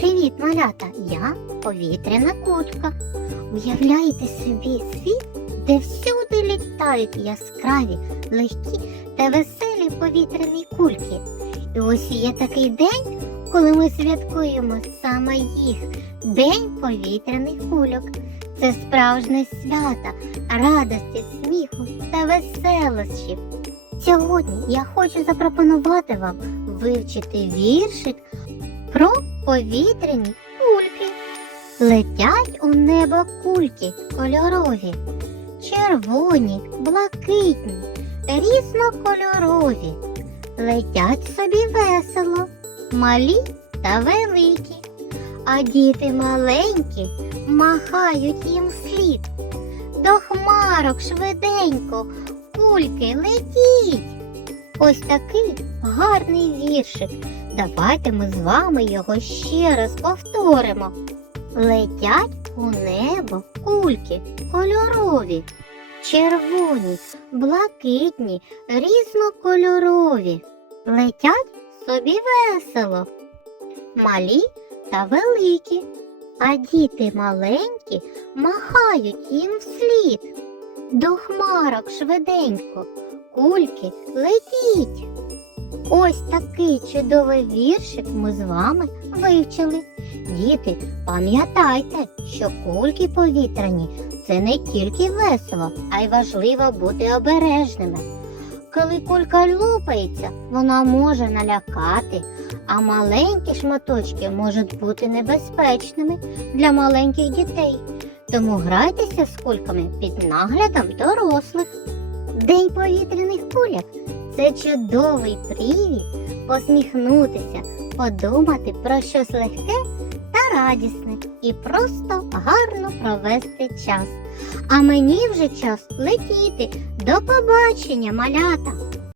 Привіт, малята! Я повітряна кулька. Уявляєте собі світ, де всюди літають яскраві, легкі та веселі повітряні кульки. І ось є такий день, коли ми святкуємо саме їх День повітряних кульок. Це справжнє свято, радості, сміху та веселощів. Сьогодні я хочу запропонувати вам вивчити віршик про повітряні кульки. Летять у небо кульки кольорові, червоні, блакитні, різнокольорові. Летять собі весело, малі та великі, а діти маленькі махають їм вслід. До хмарок швиденько кульки летіть. Ось такий гарний віршик. Давайте ми з вами його ще раз повторимо. Летять у небо кульки кольорові, червоні, блакитні, різнокольорові. Летять собі весело, малі та великі, а діти маленькі махають їм вслід. До хмарок швиденько, кульки летіть. Ось такий чудовий віршик ми з вами вивчили. Діти, пам'ятайте, що кульки повітряні це не тільки весело, а й важливо бути обережними. Коли кулька лупається, вона може налякати, а маленькі шматочки можуть бути небезпечними для маленьких дітей. Тому грайтеся з кульками під наглядом дорослих. День повітряних куляк це чудовий привід посміхнутися, подумати про щось легке та радісне і просто гарно провести час. А мені вже час летіти. До побачення, малята!